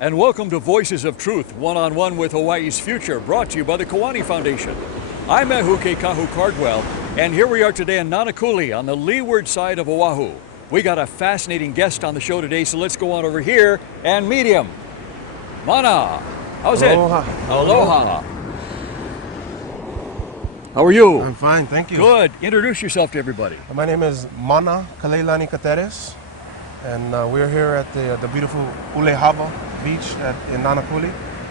And welcome to Voices of Truth, one-on-one with Hawaii's future, brought to you by the Kiwani Foundation. I'm Ehuke Kahu Cardwell, and here we are today in Nanakuli on the leeward side of Oahu. We got a fascinating guest on the show today, so let's go on over here and meet him. Mana, how's Aloha. it? Aloha. How are you? I'm fine, thank you. Good. Introduce yourself to everybody. My name is Mana Kuleana Caceres, and we're here at the beautiful Ulehava Beach in Nanakuli.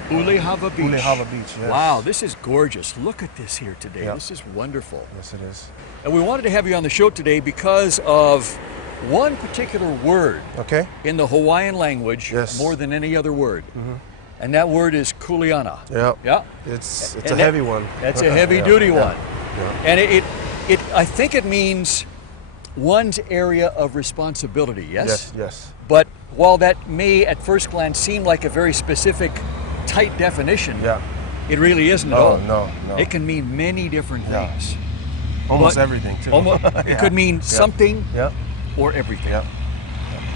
Ulehava Beach. Ulehava Beach, yes. Wow, this is gorgeous. Look at this here today. Yep. This is wonderful. Yes, it is. And we wanted to have you on the show today because of one particular word Okay. in the Hawaiian language, Yes. more than any other word. And that word is Kuleana. Yeah. Yeah. It's And a that- heavy one. That's a heavy duty Yeah. one. Yeah. And I think it means one's area of responsibility, yes? Yes, yes. But while that may at first glance seem like a very specific, tight definition, Yeah. it really isn't at all. No. It can mean many different Yeah. things. Almost But- everything too. It could mean something Yeah. or everything. Yeah.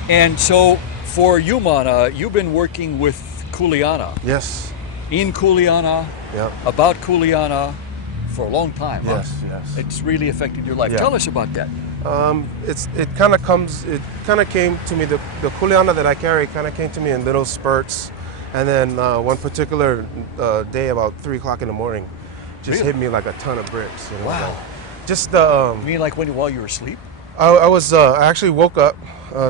And so for you, Mana, you've been working with Kuleana, Yes. in Kuleana, Yeah. about Kuleana for a long time. huh? Yes. Yes. It's really affected your life. Yeah. Tell us about that. It kind of came to me, the Kuleana that I carry kind of came to me in little spurts. And then one particular day about 3 o'clock in the morning, just Really? hit me like a ton of bricks. You know, Wow. like, just the, You mean like while you were asleep? I actually woke up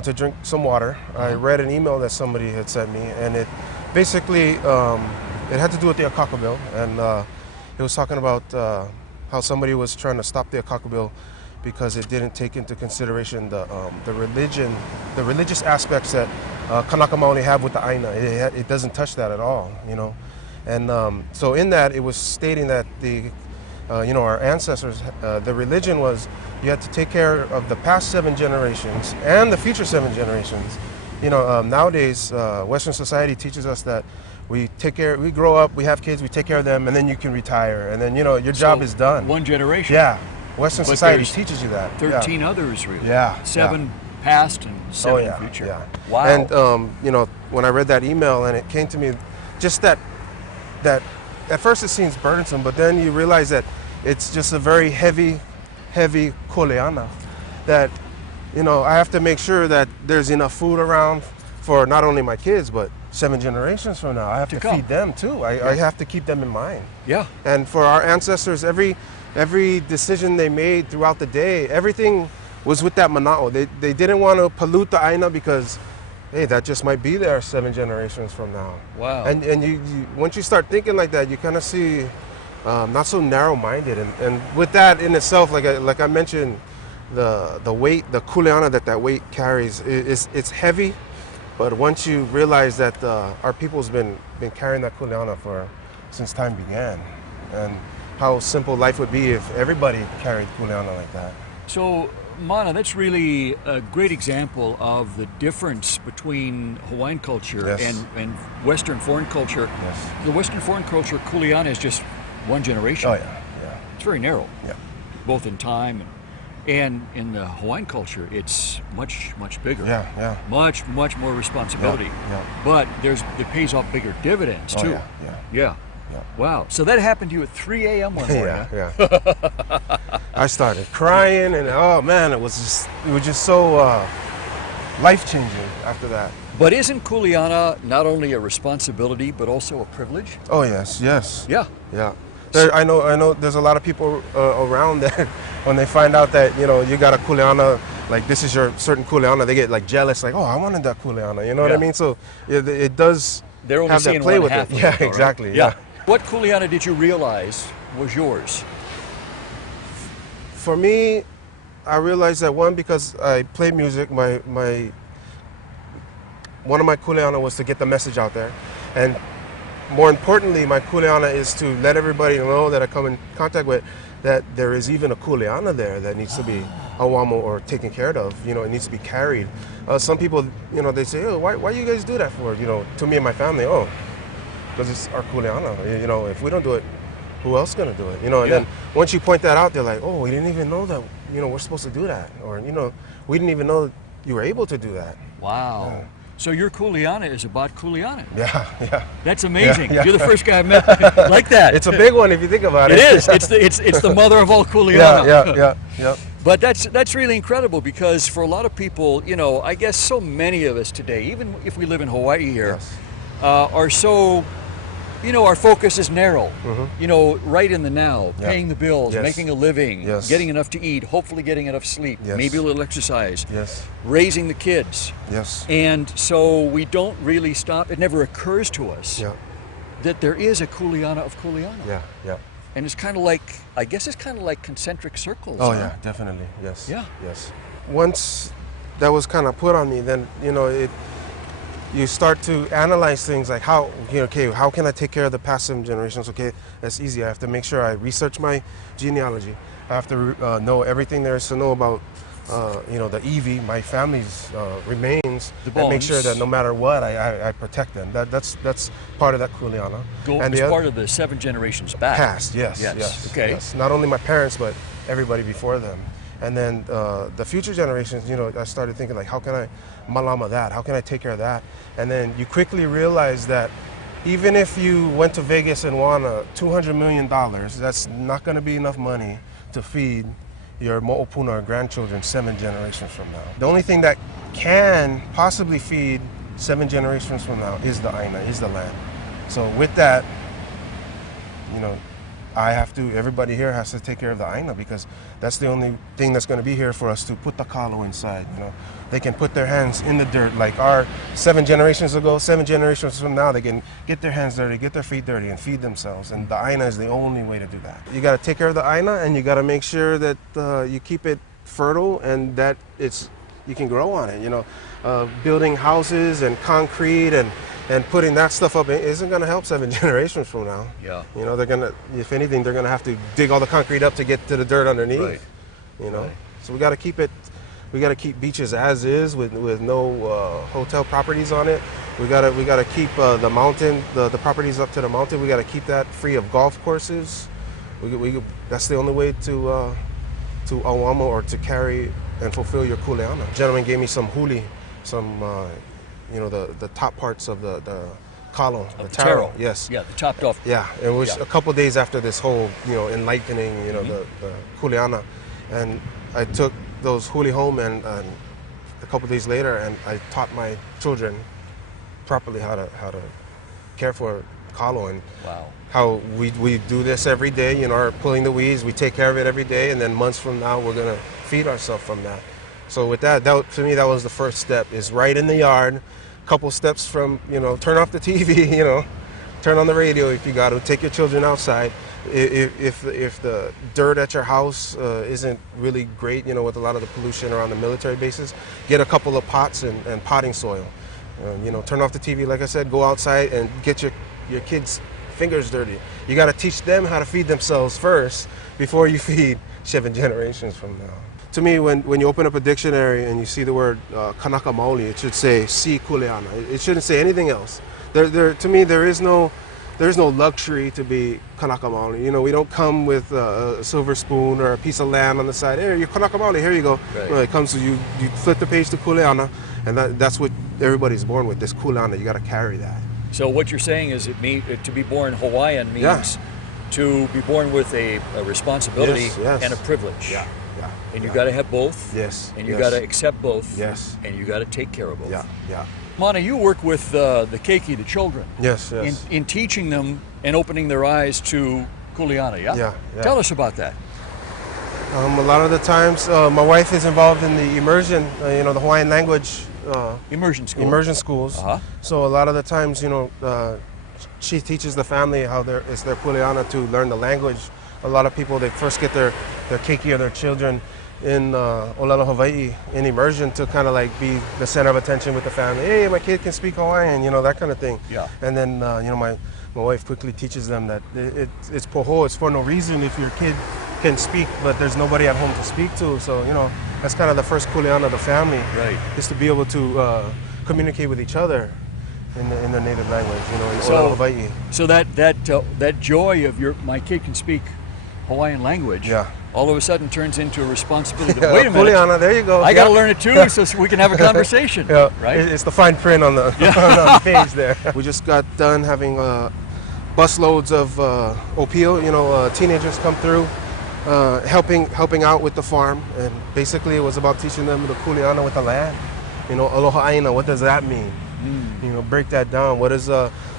to drink some water. I read an email that somebody had sent me, and it basically, it had to do with the Akaka bill. And it was talking about how somebody was trying to stop the Akaka bill because it didn't take into consideration the religious aspects that Kanaka Maoli have with the Aina. It doesn't touch that at all, you know. And so in that, it was stating that our ancestors, the religion was you had to take care of the past 7 generations and the future 7 generations. You know, nowadays, Western society teaches us that we grow up, we have kids, we take care of them, and then you can retire, and then, your job So, is done. One generation. Yeah, Western But society there's teaches you that. 13 others, really. Yeah, 7 past and 7 yeah, future. yeah. Wow. And when I read that email and it came to me, just that at first it seems burdensome, but then you realize that it's just a very heavy Kuleana. That I have to make sure that there's enough food around for not only my kids but 7 generations from now. I have to come. feed them too. I have to keep them in mind. Yeah. And for our ancestors, every decision they made throughout the day, everything was with that mana'o. They didn't want to pollute the Aina because, hey, that just might be there 7 generations from now. Wow. And you once you start thinking like that, you kind of see not so narrow-minded. And with that in itself, like I mentioned, the weight, the Kuleana that weight carries, it's heavy. But once you realize that our people's been carrying that Kuleana since time began, and how simple life would be if everybody carried Kuleana like that. So, Mana, that's really a great example of the difference between Hawaiian culture Yes. and Western foreign culture. Yes. The Western foreign culture, Kuleana is just one generation. Oh yeah, yeah, It's very narrow, yeah. both in time and in the Hawaiian culture, it's much bigger. Yeah, yeah. Much more responsibility. Yeah. But it pays off bigger dividends Oh, too. yeah, yeah. Yeah. Yeah. Wow. So that happened to you at 3 a.m. one morning. Yeah, huh? yeah. I started crying, and oh man, it was just so life-changing after that. But isn't Kuleana not only a responsibility but also a privilege? Oh yes, yes. Yeah. Yeah. I know. There's a lot of people around that when they find out that you got a Kuleana, like this is your certain Kuleana, they get like jealous, like, oh, I wanted that Kuleana. You know what I Yeah. mean? So it does They're only have seeing that play one with half it. of Yeah, it, though, right? exactly. Yeah. What Kuleana did you realize was yours? For me, I realized that because I played music, one of my Kuleana was to get the message out there, and more importantly, my Kuleana is to let everybody know that I come in contact with that there is even a Kuleana there that needs to be awamo or taken care of. It needs to be carried. Some people, they say, oh, why you guys do that for? To me and my family, oh, because it's our Kuleana. If we don't do it, who else is going to do it? And then once you point that out, they're like, oh, we didn't even know that, we're supposed to do that. Or, we didn't even know you were able to do that. Wow. Yeah. So your Kuleana is about Kuleana. Yeah, yeah. That's amazing. Yeah. You're the first guy I met like that. It's a big one if you think about it. It is. It's the mother of all Kuleana. Yeah. But that's really incredible because for a lot of people, you know, I guess so many of us today, even if we live in Hawaii here, Yes. are so, you know, our focus is narrow. You know, right in the now, Yeah. paying the bills, Yes. making a living, Yes. getting enough to eat, hopefully getting enough sleep, Yes. maybe a little exercise, Yes. raising the kids. Yes. And so we don't really stop. It never occurs to us Yeah. that there is a Kuleana of Kuleana. Yeah. Yeah. And it's kind of like, I guess it's kind of like concentric circles. Oh huh? yeah, definitely. Yes. Yeah. Yes. Once that was kind of put on me, then you start to analyze things like how how can I take care of the past 7 generations? Okay, that's easy. I have to make sure I research my genealogy. I have to know everything there is to know about the Evie, my family's remains, The and make sure bones. that no matter what, I protect them. That's part of that Kuleana. And it's part of the 7 generations back. Past, yes. Okay. Yes. Not only my parents, but everybody before them. And then the future generations, I started thinking like, how can I malama that? How can I take care of that? And then you quickly realize that even if you went to Vegas and won $200 million, that's not going to be enough money to feed your mo'opuna or grandchildren 7 generations from now. The only thing that can possibly feed 7 generations from now is the aina, is the land. So with that, everybody here has to take care of the aina because that's the only thing that's going to be here for us to put the kalo inside. They can put their hands in the dirt like our 7 generations ago. 7 generations from now, they can get their hands dirty, get their feet dirty, and feed themselves. And the aina is the only way to do that. You got to take care of the aina, and you got to make sure that you keep it fertile and that you can grow on it. Building houses and concrete and putting that stuff up isn't going to help 7 generations from now. Yeah. They're going to, if anything, they're going to have to dig all the concrete up to get to the dirt underneath. Right. Right. So we got to keep it. We got to keep beaches as is with no hotel properties on it. We got to keep the mountain, the properties up to the mountain. We got to keep that free of golf courses. That's the only way to awama or to carry and fulfill your kuleana. The gentleman gave me some huli, some the top parts of the kalo, the taro. Yes. Yeah, the chopped off. Yeah, it was a couple days after this whole enlightening, the kuleana, and I took those huli home and a couple days later, and I taught my children properly how to care for kalo and Wow. how we do this every day. Pulling the weeds, we take care of it every day, and then months from now we're gonna feed ourselves from that. So with that to me that was the first step. Is right in the yard, couple steps from turn off the TV, turn on the radio if you got to. Take your children outside. If the dirt at your house isn't really great, with a lot of the pollution around the military bases, get a couple of pots and potting soil. Turn off the TV, like I said, go outside and get your kids' fingers dirty. You got to teach them how to feed themselves first before you feed 7 generations from now. To me, when you open up a dictionary and you see the word Kanaka Maoli, it should say si kuleana. It shouldn't say anything else. To me, there is no luxury to be Kanaka Maoli. We don't come with a silver spoon or a piece of land on the side. Here, you're Kanaka Maoli, here you go. Right. No, it comes to you flip the page to kuleana, and that's what everybody's born with, this kuleana. You got to carry that. So what you're saying is to be born Hawaiian means to be born with a responsibility Yes. and a privilege. Yeah. And you got to have both. Yes. And you got to accept both. Yes. And you got to take care of both. Yeah. Mana, you work with the keiki, the children. Yes. In teaching them and opening their eyes to Kuleana, yeah? Yeah. Tell us about that. A lot of the times, my wife is involved in the immersion, the Hawaiian language Immersion school. immersion schools. Uh-huh. So a lot of the times, she teaches the family how it's their kuleana to learn the language. A lot of people, they first get their keiki or their children in Olelo, Hawaii, in immersion to kind of like be the center of attention with the family. Hey, my kid can speak Hawaiian, that kind of thing. Yeah. And then, my wife quickly teaches them that it's poho, it's for no reason if your kid can speak, but there's nobody at home to speak to. So, that's kind of the first kuleana of the family. Right. Is to be able to communicate with each other in the native language, in So- Olelo, Hawaii. So that joy of my kid can speak Hawaiian language, Yeah. all of a sudden turns into a responsibility. Yeah, Wait a minute, Kuleana, there you go. I got to learn it too, so we can have a conversation, Yeah, right? It's the fine print on the, on the page there. We just got done having bus loads of Opio, teenagers come through, helping out with the farm, and basically it was about teaching them the Kuleana with the land. Aloha aina, what does that mean? Break that down. What does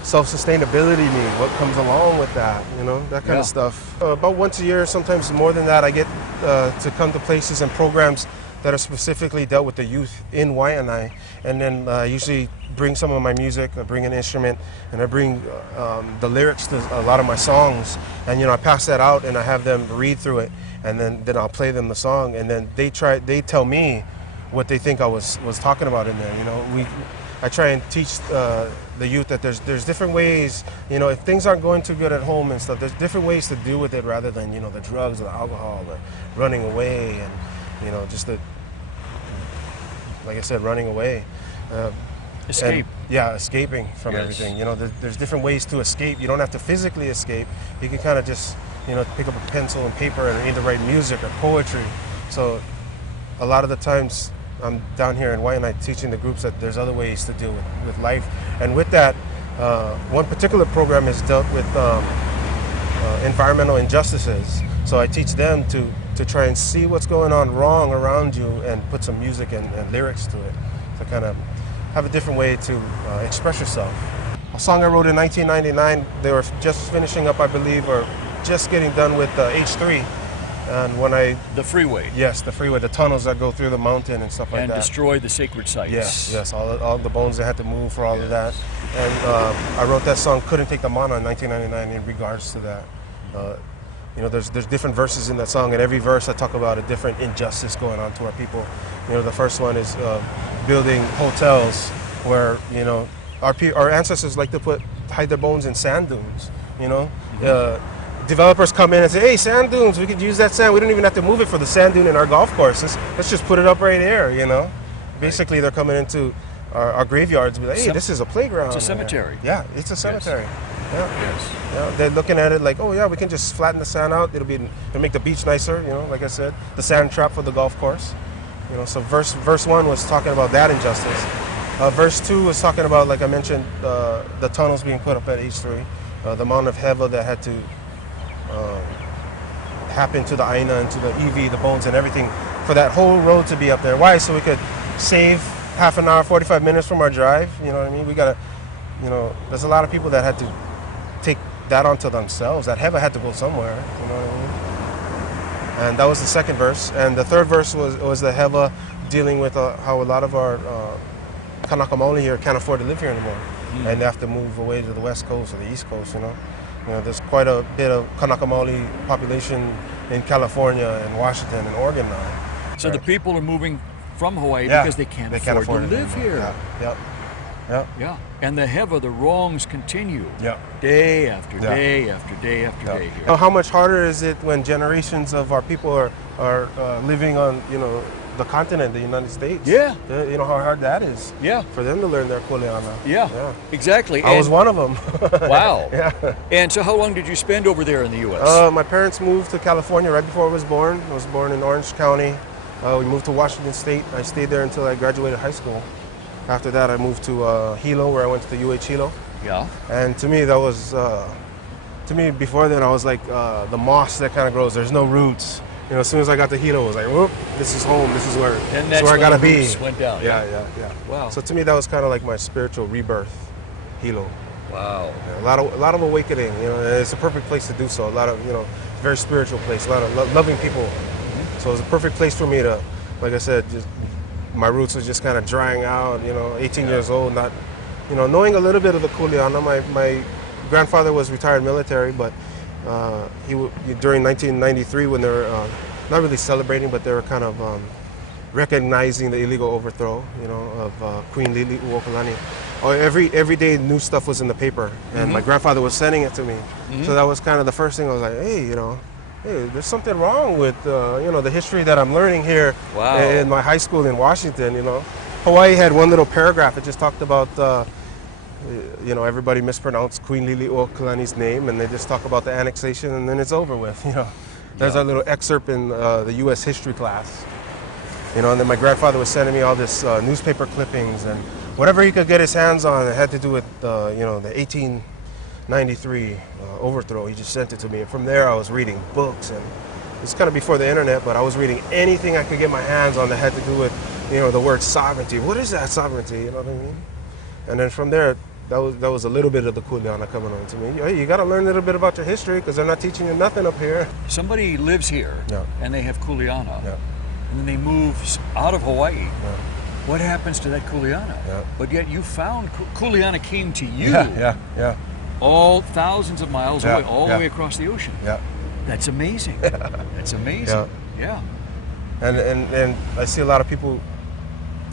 self-sustainability mean? What comes along with that? That kind of stuff. About once a year, sometimes more than that, I get to come to places and programs that are specifically dealt with the youth in Waianae, and then I usually bring some of my music, I bring an instrument, and I bring the lyrics to a lot of my songs, and I pass that out and I have them read through it, and then I'll play them the song, and then they tell me what they think I was talking about in there. I try and teach the youth that there's different ways, if things aren't going too good at home and stuff, there's different ways to deal with it rather than, the drugs or the alcohol or running away and, like I said, running away. Escape. Escaping from everything. There's different ways to escape. You don't have to physically escape. You can kind of just, pick up a pencil and paper and either write music or poetry. So a lot of the times I'm down here in Waianae teaching the groups that there's other ways to deal with life. And with that, one particular program is dealt with environmental injustices. So I teach them to try and see what's going on wrong around you and put some music and lyrics to it to kind of have a different way to express yourself. A song I wrote in 1999, they were just finishing up, I believe, or just getting done with H3. And when the freeway. Yes, the freeway, the tunnels that go through the mountain and stuff like that. And destroy the sacred sites. Yes, all the bones they had to move for all of that. And I wrote that song, Couldn't Take Them On, in 1999 in regards to that. There's different verses in that song, and every verse I talk about a different injustice going on to our people. The first one is building hotels where, our ancestors like to hide their bones in sand dunes, Developers come in and say, hey, sand dunes, we could use that sand. We don't even have to move it for the sand dune in our golf courses. Let's just put it up right here, Basically, they're coming into our graveyards and be like, hey, this is a playground. It's a cemetery. Yeah, it's a cemetery. Yes. Yes. Yeah, they're looking at it like, oh, yeah, we can just flatten the sand out. It'll make the beach nicer, like I said. The sand trap for the golf course. So verse 1 was talking about that injustice. Verse 2 was talking about, like I mentioned, the tunnels being put up at H3, the amount of heva that had to happen to the aina and to the EV, the bones and everything, for that whole road to be up there. Why? So we could save half an hour, 45 minutes from our drive. You know what I mean? We gotta, there's a lot of people that had to take that onto themselves. That heva had to go somewhere. You know what I mean? And that was the second verse. And the third verse was the heva dealing with how a lot of our Kanaka Maoli here can't afford to live here anymore, and they have to move away to the west coast or the east coast. There's quite a bit of Kanaka Maoli population in California and Washington and Oregon now. So the people are moving from Hawaii because they can't afford to live here. Yeah. And the heva, the wrongs continue. Yeah. Day after day after day after day here. How much harder is it when generations of our people are living on the continent, the United States? Yeah. How hard that is. Yeah. For them to learn their Kuleana. Yeah. Exactly. I was one of them. Wow. Yeah. And so how long did you spend over there in the U.S.? My parents moved to California right before I was born. I was born in Orange County. We moved to Washington State. I stayed there until I graduated high school. After that, I moved to Hilo, where I went to the UH Hilo. Yeah. And to me, that was, before then, I was like the moss that kind of grows. There's no roots. As soon as I got to Hilo, I was like, whoop, this is home. This is where I gotta be. Roots went down. Yeah. Wow. So to me, that was kind of like my spiritual rebirth, Hilo. Wow. Yeah, a lot of awakening. And it's a perfect place to do so. A lot of, very spiritual place. A lot of loving people. So it was a perfect place for me to, like I said, just my roots were just kind of drying out. 18 years old, not, knowing a little bit of the Kuleana. My grandfather was retired military, but during 1993, when they were not really celebrating, but they were kind of recognizing the illegal overthrow, of Queen Liliuokalani. Every day new stuff was in the paper, and my grandfather was sending it to me. So that was kind of the first thing I was like, hey, hey, there's something wrong with the history that I'm learning here in my high school in Washington. Hawaii had one little paragraph. It just talked about everybody mispronounced Queen Liliuokalani's name, and they just talk about the annexation, and then it's over with. There's a little excerpt in the U.S. history class. You know, and then my grandfather was sending me all this newspaper clippings and whatever he could get his hands on that had to do with, you know, the 1893 overthrow. He just sent it to me. And from there, I was reading books, and it's kind of before the internet, but I was reading anything I could get my hands on that had to do with, you know, the word sovereignty. What is that sovereignty? You know what I mean? And then from there, that was a little bit of the Kuleana coming on to me. Hey, you got to learn a little bit about your history because they're not teaching you nothing up here. Somebody lives here, and they have Kuleana, and then they move out of Hawaii. Yeah. What happens to that Kuleana? Yeah. But yet you found Kuleana came to you. Yeah. All thousands of miles away, all the yeah. way across the ocean. Yeah. That's amazing. That's amazing. Yeah. And I see a lot of people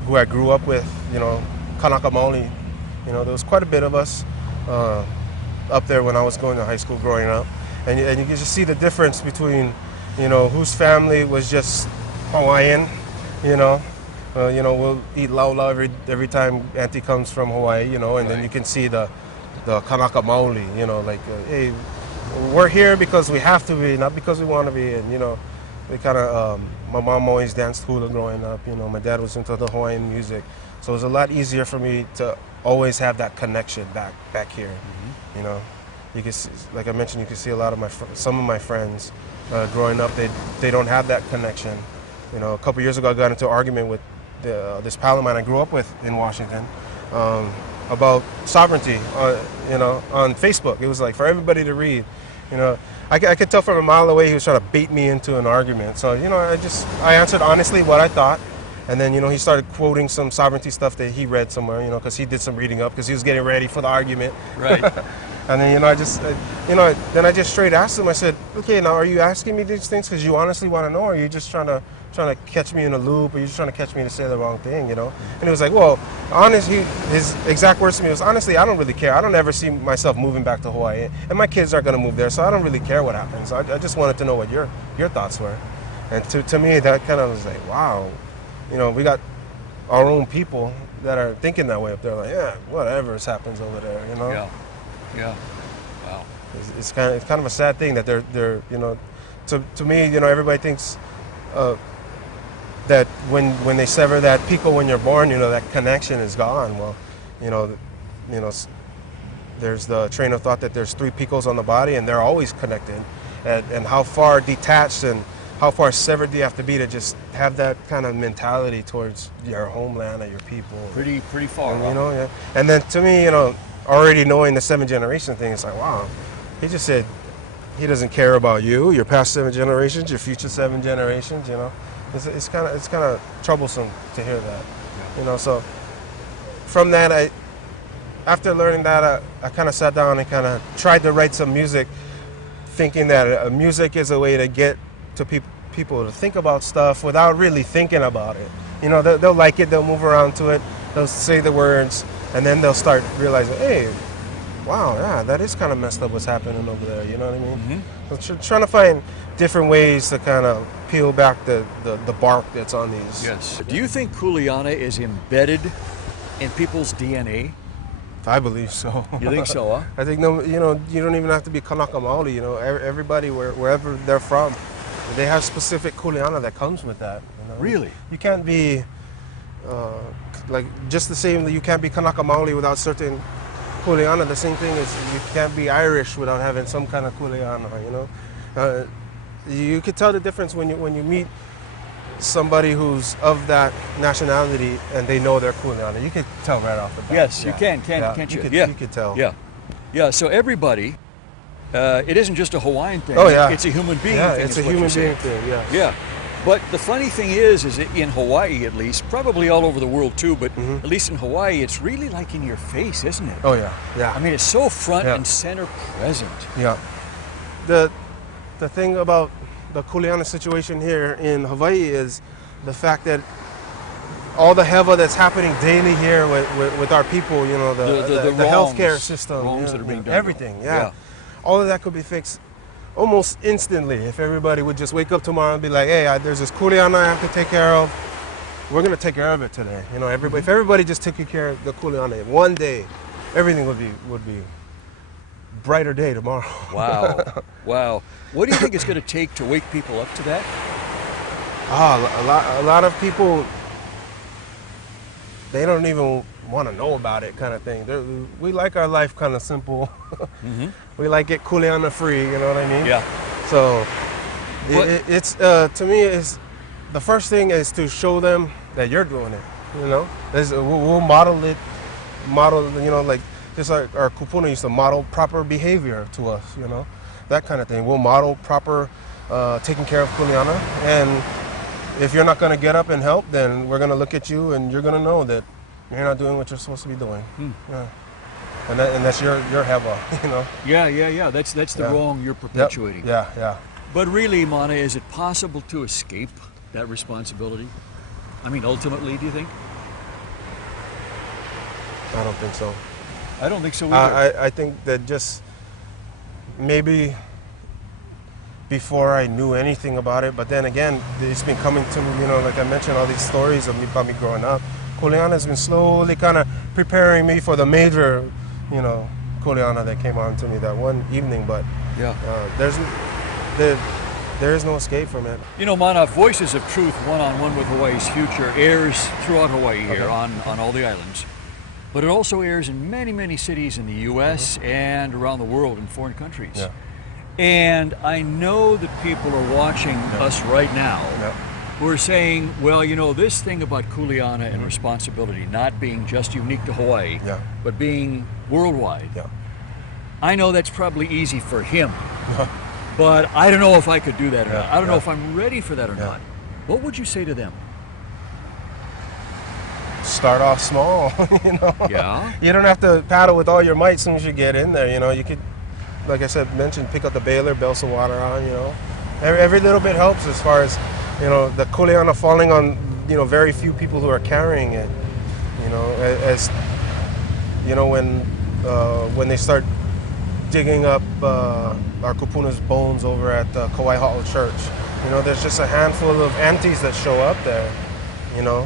who I grew up with, you know, Kanaka Maoli. You know, there was quite a bit of us up there when I was going to high school growing up. And you can just see the difference between, you know, whose family was just Hawaiian, you know. We'll eat laula every time Auntie comes from Hawaii, you know, and then you can see the Kanaka Maoli, you know, like, hey, we're here because we have to be, not because we want to be. And, you know, they kind of, my mom always danced hula growing up, you know, my dad was into the Hawaiian music. So it was a lot easier for me to always have that connection back here, you know. You can see, like I mentioned, you can see a lot of some of my friends growing up, they don't have that connection. You know, a couple years ago I got into an argument with this pal of mine I grew up with in Washington about sovereignty, you know, on Facebook. It was like for everybody to read. You know, I could tell from a mile away he was trying to bait me into an argument. So, you know, I answered honestly what I thought. And then, you know, he started quoting some sovereignty stuff that he read somewhere, you know, because he did some reading up because he was getting ready for the argument. Right. And then, you know, then I just straight asked him, I said, okay, now are you asking me these things because you honestly want to know, or are you just trying to catch me in a loop, or you're just trying to catch me to say the wrong thing, you know? And he was like, well, his exact words to me was, honestly, I don't really care. I don't ever see myself moving back to Hawaii, and my kids aren't going to move there, so I don't really care what happens. I just wanted to know what your thoughts were. And to me, that kind of was like, wow, you know, we got our own people that are thinking that way up there, like, yeah, whatever happens over there, you know? Yeah. Wow. It's kind of a sad thing that they're you know, to me, you know, everybody thinks that when they sever that pico when you're born, you know, that connection is gone. Well, you know, there's the train of thought that there's 3 picos on the body and they're always connected, and how far detached and how far severed do you have to be to just have that kind of mentality towards your homeland and your people? Pretty far. And, you know, yeah. And then to me, you know, already knowing the 7 generation thing, it's like, wow, he just said he doesn't care about you, your past 7 generations, your future 7 generations, you know. It's kind of troublesome to hear that, you know. So from that, after learning that, I kind of sat down and kind of tried to write some music, thinking that music is a way to get to people to think about stuff without really thinking about it. You know, they'll like it, they'll move around to it, they'll say the words, and then they'll start realizing, hey, wow, yeah, that is kind of messed up what's happening over there, you know what I mean? So trying to find different ways to kind of peel back the bark that's on these. Yes. Do you think Kuleana is embedded in people's DNA? I believe so. You think so, huh? I think, no, you know, you don't even have to be Kanaka Maoli, you know, everybody, wherever they're from, they have specific Kuleana that comes with that. You know? Really? You can't be, like, just the same that you can't be Kanaka Maoli without certain Kuleana. The same thing is you can't be Irish without having some kind of Kuleana, you know? You can tell the difference when you meet somebody who's of that nationality and they know their Kuleana. You can tell right off the bat. Yes, you can't you? You can tell. Yeah, so everybody, it isn't just a Hawaiian thing. Oh, yeah. It's a human being yeah, thing. It's a human being thing, yeah. Yeah. But the funny thing is that in Hawaii at least, probably all over the world too, but at least in Hawaii, it's really like in your face, isn't it? Oh, yeah. I mean, it's so front and center present. Yeah. The thing about the Kuleana situation here in Hawaii is the fact that all the heva that's happening daily here with our people, you know, the healthcare system, wrongs that are being done. Everything, all of that could be fixed almost instantly if everybody would just wake up tomorrow and be like, hey, there's this Kuleana I have to take care of. We're going to take care of it today. You know, if everybody just took care of the Kuleana one day, everything would be brighter day tomorrow. Wow. Wow. What do you think it's going to take to wake people up to that? A lot of people, they don't even want to know about it, kind of thing. We like our life kind of simple. We like it Kuleana free, you know what I mean? Yeah. So it's to me, is the first thing is to show them that you're doing it. You know, we'll model it, you know, like just like our kupuna used to model proper behavior to us. You know, that kind of thing. We'll model proper taking care of Kuleana, and if you're not going to get up and help, then we're going to look at you and you're going to know that you're not doing what you're supposed to be doing. Yeah. And that's your heva, you know. Yeah. That's the wrong you're perpetuating. Yep. Yeah. But really, Mana, is it possible to escape that responsibility? I mean, ultimately, do you think? I don't think so. I don't think so either. I think that just maybe before I knew anything about it, but then again, it's been coming to me, you know, like I mentioned, all these stories about me growing up. Kuleana has been slowly kind of preparing me for the major, you know, Kuleana that came on to me that one evening, but there is no escape from it. You know, Mana, Voices of Truth, one-on-one with Hawaii's Future, airs throughout Hawaii here on all the islands. But it also airs in many, many cities in the U.S. and around the world in foreign countries. Yeah. And I know that people are watching us right now who are saying, well, you know, this thing about Kuleana and responsibility not being just unique to Hawaii, but being worldwide. Yeah. I know that's probably easy for him, but I don't know if I could do that or not. I don't know if I'm ready for that or not. What would you say to them? Start off small, you know. Yeah. You don't have to paddle with all your might as soon as you get in there, you know. You could, like I said, pick up the baler, bail some water on, you know. Every little bit helps as far as, you know, the Kuleana falling on, you know, very few people who are carrying it. You know, as you know, when they start digging up our kupuna's bones over at the Kauai Hall Church, you know, there's just a handful of aunties that show up there, you know.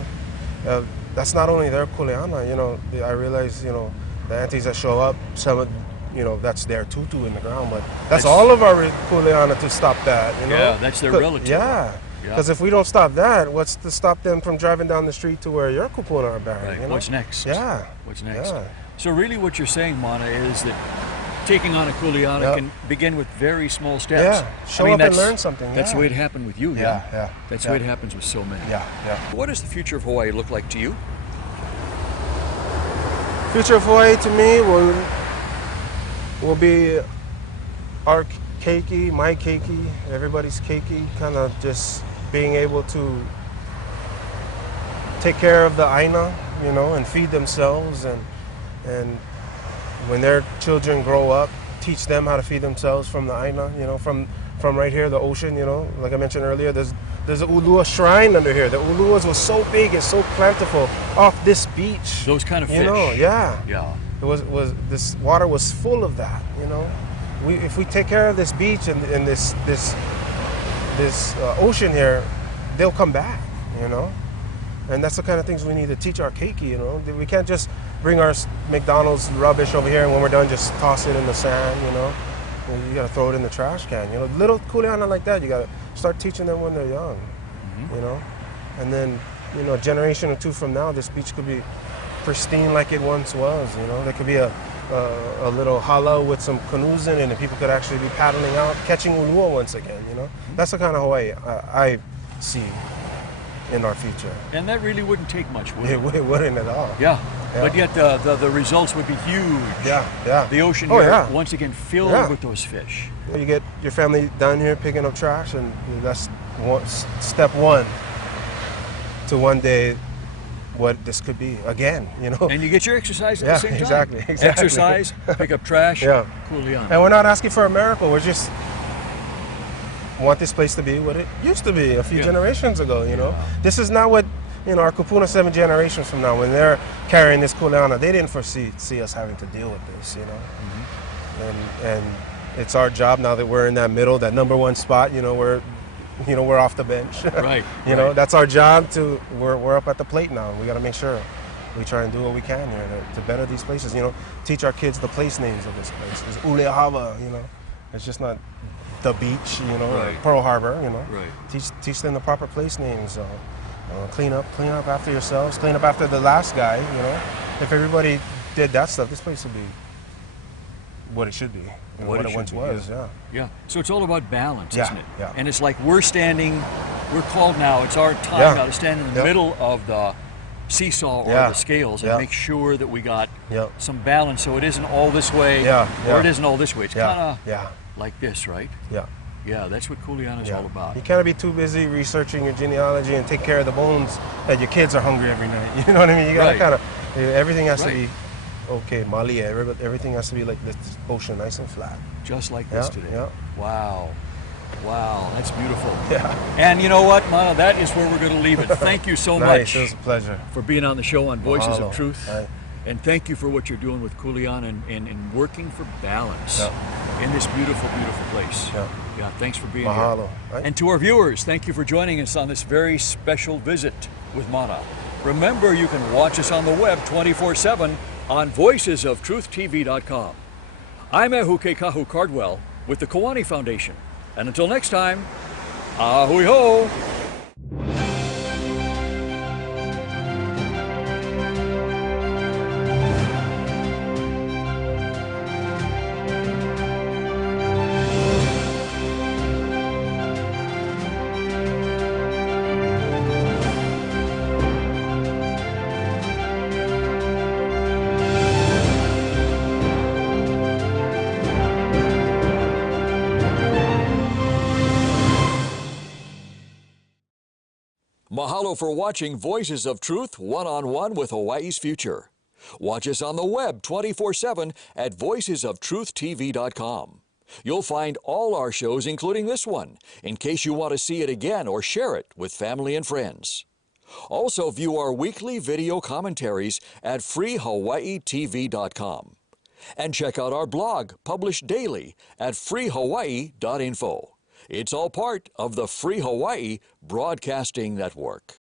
That's not only their Kuleana, you know. I realize, you know, the aunties that show up, some of, you know, that's their tutu in the ground, but that's all of our Kuleana to stop that, you know. Yeah, that's their relative. Yeah. Because if we don't stop that, what's to stop them from driving down the street to where your kupuna are buried? Right. You know? What's next? Yeah. What's next? Yeah. So really what you're saying, Mana, is that taking on a Kuleana can begin with very small steps. Yeah. Show up and learn something. That's the way it happened with you, Yeah. That's the way it happens with so many. Yeah. What does the future of Hawaii look like to you? Future of Hawaii to me will be our keiki, my keiki, everybody's keiki, kind of just being able to take care of the aina, you know, and feed themselves, and when their children grow up, teach them how to feed themselves from the aina, you know, from right here, the ocean, you know, like I mentioned earlier, there's a ulua shrine under here. The uluas was so big and so plentiful off this beach. Those kind of fish. You know, yeah. It was this water was full of that, you know. If we take care of this beach and this ocean here, they'll come back, you know. And that's the kind of things we need to teach our keiki, you know. We can't just bring our McDonald's rubbish over here and when we're done just toss it in the sand, you know. You gotta throw it in the trash can, you know. Little Kuleana like that, you gotta start teaching them when they're young, you know. And then, you know, a generation or two from now, this beach could be pristine like it once was, you know. There could be a little hala with some canoes in it and people could actually be paddling out, catching ulua once again, you know. That's the kind of Hawaii I see in our future. And that really wouldn't take much, would it? It wouldn't at all. Yeah. But yet the results would be huge. Yeah. The ocean here, once again, filled with those fish. You get your family down here picking up trash, and that's step one to one day what this could be again, you know. And you get your exercise at the same time. Exactly. Exercise, pick up trash, Kuleana. And we're not asking for a miracle. We're just want this place to be what it used to be a few generations ago, you know. This is not what, you know, our kupuna 7 generations from now, when they're carrying this Kuleana, they didn't see us having to deal with this, you know. And it's our job now that we're in that middle, that number one spot, you know, we're off the bench. Right. You know, that's our job we're up at the plate now. We got to make sure we try and do what we can here to better these places. You know, teach our kids the place names of this place. It's Kuleana, you know. It's just not the beach, you know, Right. or Pearl Harbor, you know. Right. Teach them the proper place names. Clean up after yourselves. Clean up after the last guy, you know. If everybody did that stuff, this place would be what it should be. You know, what it once was, yeah. Yeah. So it's all about balance, Yeah, isn't it? yeah. And it's like we're called now, it's our time Yeah. now to stand in the Yep. middle of the seesaw or Yeah. the scales and Yeah. make sure that we got Yep. some balance so it isn't all this way Yeah, or yeah. it isn't all this way. It's Yeah, kind of yeah, like this, right? yeah. Yeah, that's what Kuleana is all about. You can't be too busy researching your genealogy and take care of the bones that your kids are hungry every night. You know what I mean? You gotta Right. kind of, everything has to Right. be okay, Mali. Everything has to be like this ocean, nice and flat. Just like this Yeah, today. yeah. Wow. Wow, that's beautiful. Yeah. And you know what, Mana, that is where we're going to leave it. Thank you so Nice, much it was a pleasure. for being on the show on Voices Mahalo. of Truth. Aye. And thank you for what you're doing with Kuleana and working for balance Yeah. in this beautiful, beautiful place. Yeah. Yeah, thanks for being Mahalo. here. Aye. And to our viewers, thank you for joining us on this very special visit with Mana. Remember, you can watch us on the web 24/7 on voicesoftruth.tv.com. I'm Ehuke Kahu Cardwell with the Kuleana Foundation. And until next time, ahui ho! Mahalo for watching Voices of Truth one-on-one with Hawaii's Future. Watch us on the web 24/7 at voicesoftruth.tv.com. You'll find all our shows, including this one, in case you want to see it again or share it with family and friends. Also view our weekly video commentaries at freehawaiitv.com. And check out our blog, published daily, at freehawaii.info. It's all part of the Free Hawaii Broadcasting Network.